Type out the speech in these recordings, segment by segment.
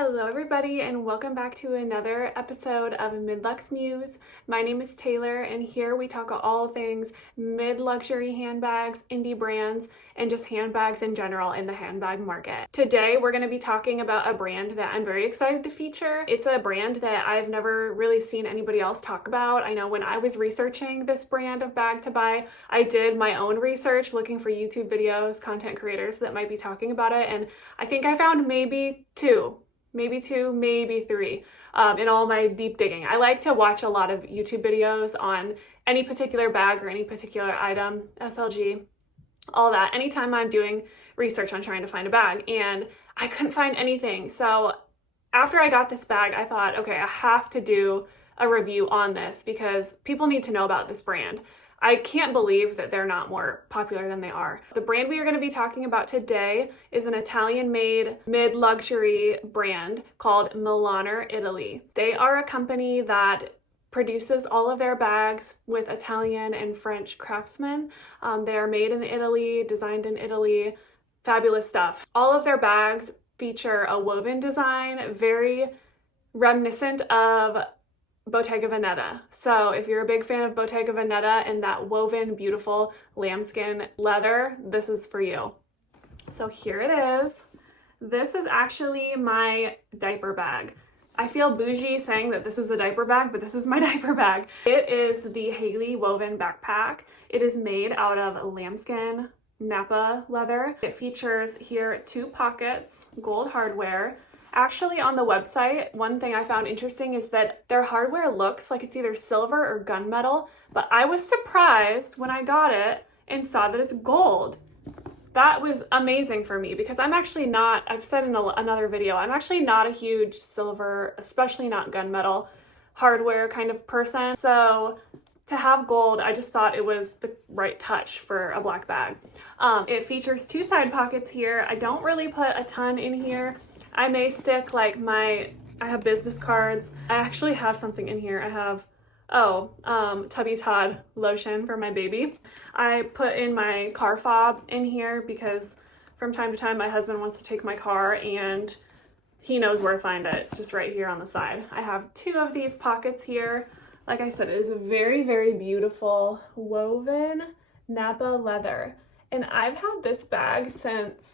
Hello everybody and welcome back to another episode of Mid-Lux Muse. My name is Taylor and here we talk all things mid-luxury handbags, indie brands, and just handbags in general in the handbag market. Today we're going to be talking about a brand that I'm very excited to feature. It's a brand that I've never really seen anybody else talk about. I know when I was researching this brand of bag to buy, I did my own research looking for YouTube videos, content creators that might be talking about it, and I think I found maybe two, maybe three in all my deep digging. I like to watch a lot of YouTube videos on any particular bag or any particular item, SLG, all that, anytime I'm doing research on trying to find a bag, and I couldn't find anything. So after I got this bag, I thought, okay, I have to do a review on this because people need to know about this brand. I can't believe that they're not more popular than they are. The brand we are going to be talking about today is an Italian-made mid-luxury brand called Milaner Italy. They are a company that produces all of their bags with Italian and French craftsmen. They are made in Italy, designed in Italy, fabulous stuff. All of their bags feature a woven design, very reminiscent of Bottega Veneta. So if you're a big fan of Bottega Veneta and that woven, beautiful lambskin leather, this is for you. So here it is. This is actually my diaper bag. I feel bougie saying that this is a diaper bag, but this is my diaper bag. It is the Haley woven backpack. It is made out of lambskin Napa leather. It features here 2 pockets, gold hardware. Actually, on the website, one thing I found interesting is that their hardware looks like it's either silver or gunmetal, but I was surprised when I got it and saw that it's gold. That was amazing for me because I'm actually not, I've said in another video, I'm actually not a huge silver, especially not gunmetal hardware kind of person. So to have gold, I just thought it was the right touch for a black bag. It features 2 side pockets here. I don't really put a ton in here. I may stick like I have business cards. I actually have something in here. I have, Tubby Todd lotion for my baby. I put in my car fob in here because from time to time my husband wants to take my car and he knows where to find it. It's just right here on the side. I have 2 of these pockets here. Like I said, it is a very, very beautiful woven Napa leather. And I've had this bag since,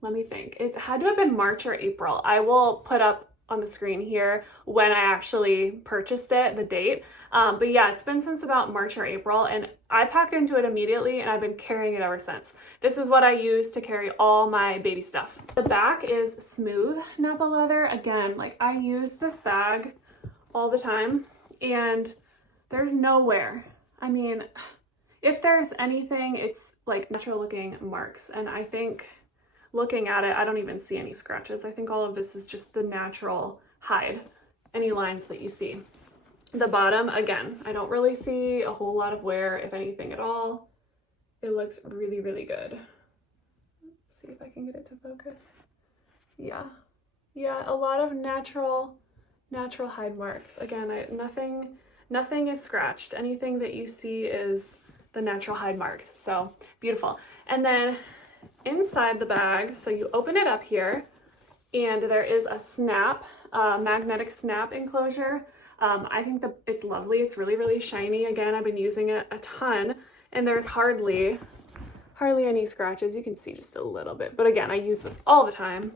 let me think, it had to have been March or April. I will put up on the screen here when I actually purchased it, the date. But yeah, it's been since about March or April, and I packed into it immediately and I've been carrying it ever since. This is what I use to carry all my baby stuff. The back is smooth Napa leather. Again, like I use this bag all the time and there's no wear. I mean, if there's anything, it's like natural looking marks, and I think looking at it, I don't even see any scratches. I think all of this is just the natural hide, any lines that you see. The bottom, again, I don't really see a whole lot of wear, if anything at all. It looks really, really good. Let's see if I can get it to focus. Yeah, a lot of natural hide marks. Again, nothing is scratched. Anything that you see is the natural hide marks. So beautiful. And then inside the bag, so you open it up here and there is a snap, magnetic snap enclosure. I think that it's lovely. It's really, really shiny. Again, I've been using it a ton and there's hardly any scratches. You can see just a little bit, but again, I use this all the time.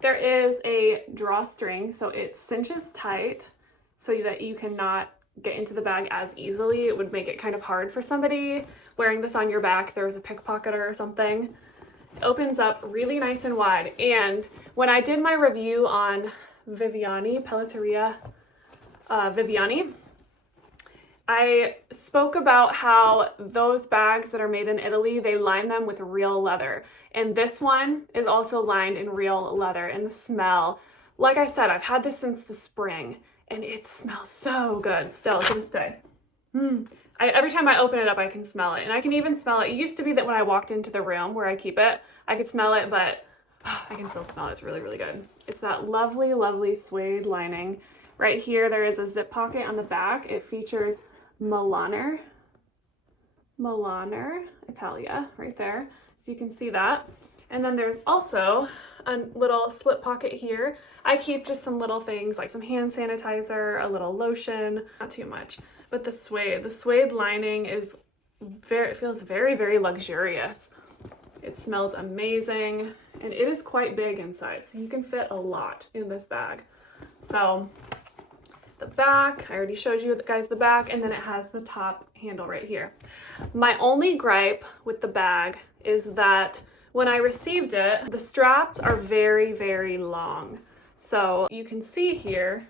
There is a drawstring, so it cinches tight so that you cannot get into the bag as easily. It would make it kind of hard for somebody wearing this on your back. There was a pickpocketer or something. It opens up really nice and wide. And when I did my review on Viviani, Pelletteria Viviani, I spoke about how those bags that are made in Italy, they line them with real leather. And this one is also lined in real leather. And the smell, like I said, I've had this since the spring and it smells so good still to this day. Every time I open it up, I can smell it. And I can even smell it. It used to be that when I walked into the room where I keep it, I could smell it, but I can still smell it. It's really, really good. It's that lovely, lovely suede lining. Right here, there is a zip pocket on the back. It features Milaner Italia right there. So you can see that. And then there's also a little slip pocket here. I keep just some little things like some hand sanitizer, a little lotion, not too much. But the suede lining is it feels very, very luxurious. It smells amazing, and it is quite big inside, so you can fit a lot in this bag. So the back, I already showed you guys the back, and then it has the top handle right here. My only gripe with the bag is that when I received it, the straps are very, very long. So you can see here,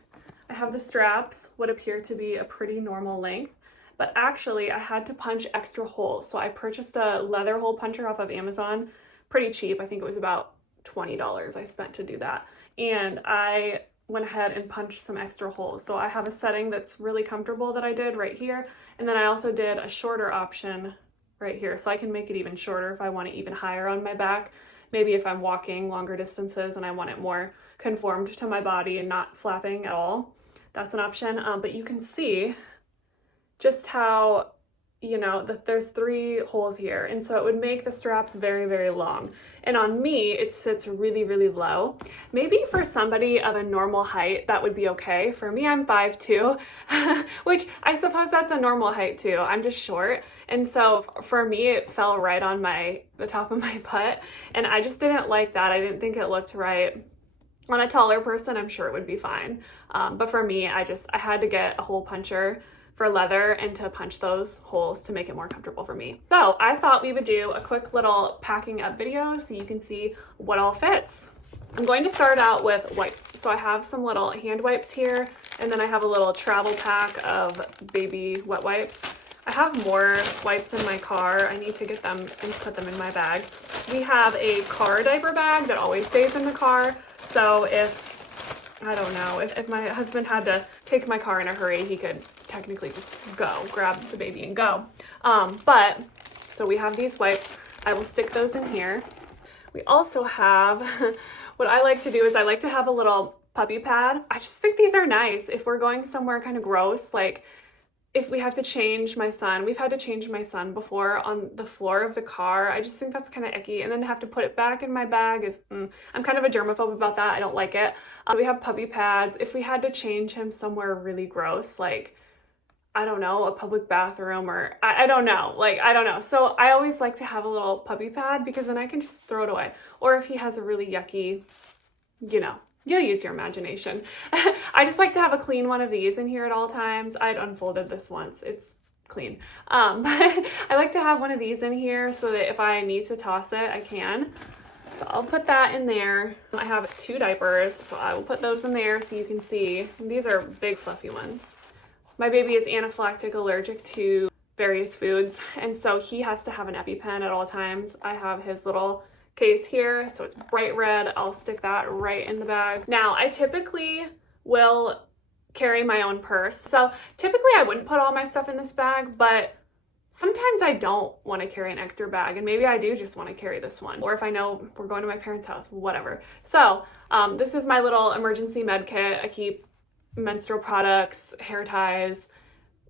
I have the straps, what appear to be a pretty normal length, but actually I had to punch extra holes. So I purchased a leather hole puncher off of Amazon, pretty cheap. I think it was about $20 I spent to do that. And I went ahead and punched some extra holes. So I have a setting that's really comfortable that I did right here. And then I also did a shorter option right here. So I can make it even shorter if I want it even higher on my back. Maybe if I'm walking longer distances and I want it more conformed to my body and not flapping at all. That's an option. But you can see just how, you know, that there's 3 holes here. And so it would make the straps very, very long. And on me, it sits really, really low. Maybe for somebody of a normal height, that would be okay. For me, I'm 5'2", which I suppose that's a normal height too. I'm just short. And so for me, it fell right on the top of my butt. And I just didn't like that. I didn't think it looked right. On a taller person, I'm sure it would be fine. But for me, I had to get a hole puncher for leather and to punch those holes to make it more comfortable for me. So I thought we would do a quick little packing up video so you can see what all fits. I'm going to start out with wipes. So I have some little hand wipes here, and then I have a little travel pack of baby wet wipes. I have more wipes in my car. I need to get them and put them in my bag. We have a car diaper bag that always stays in the car. So if my husband had to take my car in a hurry, he could technically just go grab the baby and go. So we have these wipes. I will stick those in here. We also have, what I like to do is I like to have a little puppy pad. I just think these are nice if we're going somewhere kind of gross, like if we have to change my son. We've had to change my son before on the floor of the car. I just think that's kind of icky. And then to have to put it back in my bag is, I'm kind of a germaphobe about that. I don't like it. We have puppy pads. If we had to change him somewhere really gross, like, I don't know, a public bathroom or I don't know. So I always like to have a little puppy pad because then I can just throw it away. Or if he has a really yucky, you know, you'll use your imagination. I just like to have a clean one of these in here at all times. I'd unfolded this once. It's clean. But I like to have one of these in here so that if I need to toss it, I can. So I'll put that in there. I have 2 diapers, so I will put those in there so you can see. These are big fluffy ones. My baby is anaphylactic allergic to various foods, and so he has to have an EpiPen at all times. I have his little case here, so it's bright red. I'll stick that right in the bag. Now, I typically will carry my own purse. So typically I wouldn't put all my stuff in this bag, but sometimes I don't want to carry an extra bag, and maybe I do just want to carry this one. Or if I know we're going to my parents' house, whatever. So this is my little emergency med kit. I keep menstrual products, hair ties,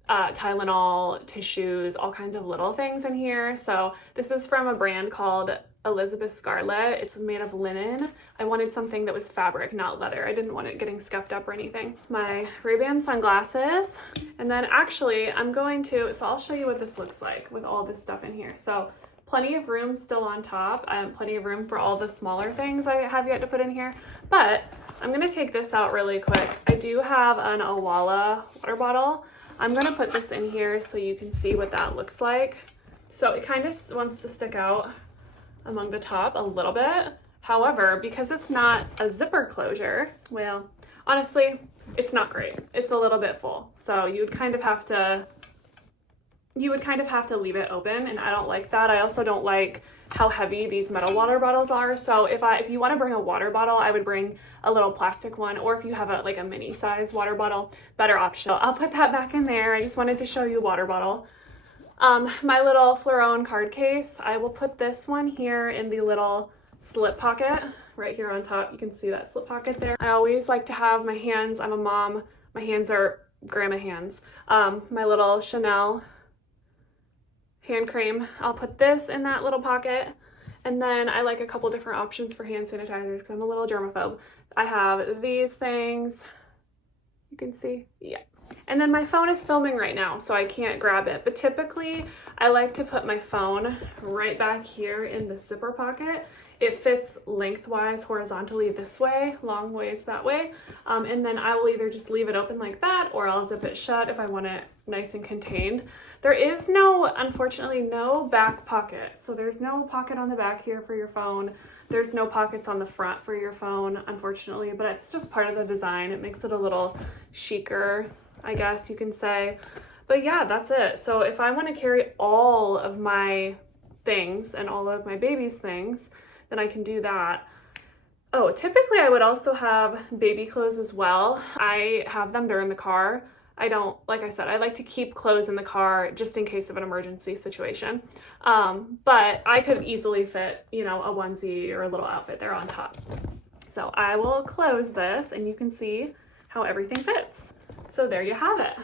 Tylenol, tissues, all kinds of little things in here. So this is from a brand called Elizabeth Scarlett. It's made of linen. I wanted something that was fabric, not leather. I didn't want it getting scuffed up or anything. My Ray-Ban sunglasses. And then actually so I'll show you what this looks like with all this stuff in here. So plenty of room still on top. Plenty of room for all the smaller things I have yet to put in here. But I'm gonna take this out really quick. I do have an Owala water bottle. I'm gonna put this in here so you can see what that looks like. So it kind of wants to stick out along the top a little bit. However, because it's not a zipper closure, well, honestly, it's not great. It's a little bit full. So you would kind of have to leave it open, and I don't like that. I also don't like how heavy these metal water bottles are. So if you want to bring a water bottle, I would bring a little plastic one, or if you have a mini size water bottle, better option. So I'll put that back in there. I just wanted to show you water bottle. My little Fluorone card case, I will put this one here in the little slip pocket right here on top. You can see that slip pocket there. I always like to have my hands, I'm a mom, my hands are grandma hands. My little Chanel hand cream, I'll put this in that little pocket. And then I like a couple different options for hand sanitizers because I'm a little germaphobe. I have these things. You can see, yeah. And then my phone is filming right now, so I can't grab it. But typically, I like to put my phone right back here in the zipper pocket. It fits lengthwise, horizontally this way, long ways that way. And then I will either just leave it open like that, or I'll zip it shut if I want it nice and contained. There is unfortunately, no back pocket. So there's no pocket on the back here for your phone. There's no pockets on the front for your phone, unfortunately, but it's just part of the design. It makes it a little chicer, I guess you can say. But yeah, that's it. So if I want to carry all of my things and all of my baby's things, then I can do that. Oh, typically I would also have baby clothes as well. I have them, they're in the car. Like I said, I like to keep clothes in the car just in case of an emergency situation. But I could easily fit, a onesie or a little outfit there on top. So I will close this and you can see how everything fits. So there you have it,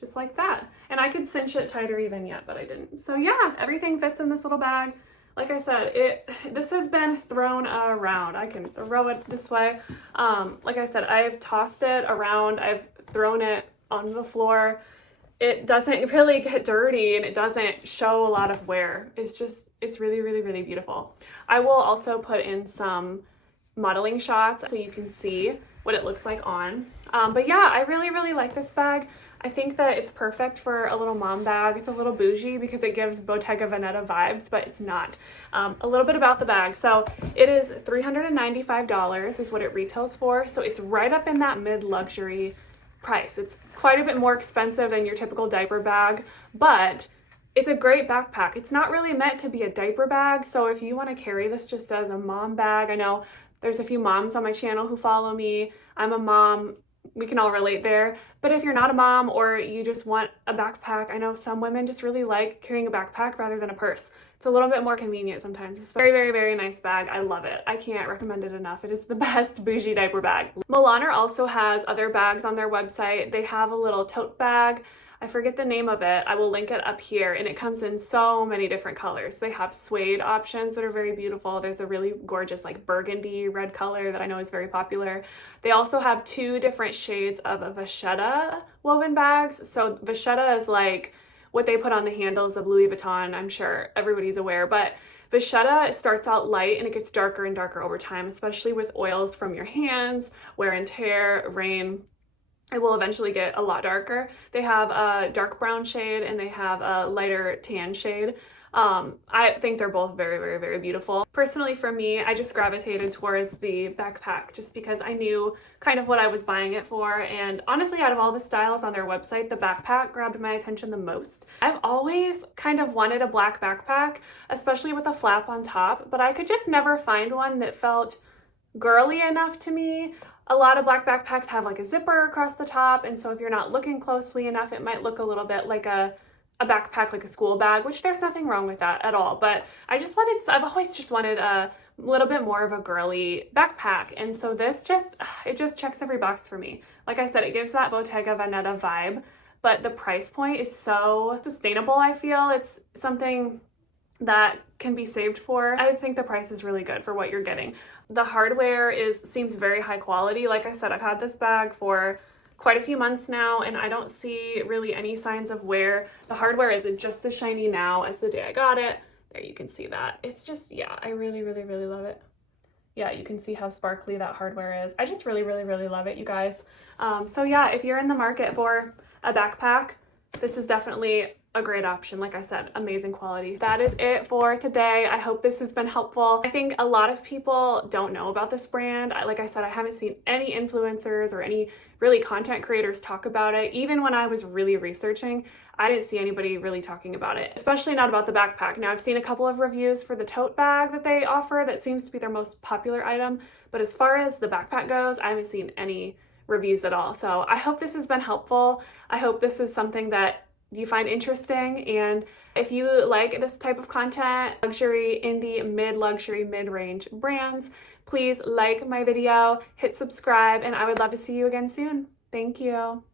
just like that. And I could cinch it tighter even yet, but I didn't. So yeah, everything fits in this little bag. Like I said, this has been thrown around. I can throw it this way. Like I said, I've tossed it around. I've thrown it on the floor. It doesn't really get dirty and it doesn't show a lot of wear. It's really, really, really beautiful. I will also put in some modeling shots so you can see what it looks like on. But yeah, I really, really like this bag. I think that it's perfect for a little mom bag. It's a little bougie because it gives Bottega Veneta vibes, but it's not. A little bit about the bag. So it is $395 is what it retails for. So it's right up in that mid-luxury price. It's quite a bit more expensive than your typical diaper bag, but it's a great backpack. It's not really meant to be a diaper bag. So if you want to carry this just as a mom bag, I know there's a few moms on my channel who follow me. I'm a mom. We can all relate there. But if you're not a mom or you just want a backpack, I know some women just really like carrying a backpack rather than a purse. It's a little bit more convenient sometimes. It's a very, very, very nice bag. I love it. I can't recommend it enough. It is the best bougie diaper bag. Milaner also has other bags on their website. They have a little tote bag. I forget the name of it. I will link it up here, and it comes in so many different colors. They have suede options that are very beautiful. There's a really gorgeous like burgundy red color that I know is very popular. They also have 2 different shades of vachetta woven bags. So vachetta is like what they put on the handles of Louis Vuitton. I'm sure everybody's aware, but vachetta starts out light and it gets darker and darker over time, especially with oils from your hands, wear and tear, rain. It will eventually get a lot darker. They have a dark brown shade and they have a lighter tan shade. I think they're both very, very, very beautiful. Personally, for me, I just gravitated towards the backpack just because I knew kind of what I was buying it for. And honestly, out of all the styles on their website, the backpack grabbed my attention the most. I've always kind of wanted a black backpack, especially with a flap on top, but I could just never find one that felt girly enough to me. A lot of black backpacks have like a zipper across the top, and so if you're not looking closely enough, it might look a little bit like a backpack, like a school bag, which there's nothing wrong with that at all. But I've always just wanted a little bit more of a girly backpack, and so this it just checks every box for me. Like I said, it gives that Bottega Veneta vibe, but the price point is so sustainable. I feel it's something that can be saved for. I think the price is really good for what you're getting. The hardware seems very high quality. Like I said, I've had this bag for quite a few months now and I don't see really any signs of wear. The hardware isn't just as shiny now as the day I got it. There, you can see that. It's just, yeah, I really, really, really love it. Yeah, you can see how sparkly that hardware is. I just really, really, really love it, you guys. So yeah, if you're in the market for a backpack, this is definitely a great option. Like I said, amazing quality. That is it for today. I hope this has been helpful. I think a lot of people don't know about this brand. Like I said, I haven't seen any influencers or any really content creators talk about it. Even when I was really researching, I didn't see anybody really talking about it, especially not about the backpack. Now, I've seen a couple of reviews for the tote bag that they offer. That seems to be their most popular item. But as far as the backpack goes, I haven't seen any reviews at all. So I hope this has been helpful. I hope this is something that you find interesting, and if you like this type of content, luxury, indie, mid-luxury, mid-range brands, please like my video, hit subscribe, and I would love to see you again soon. Thank you.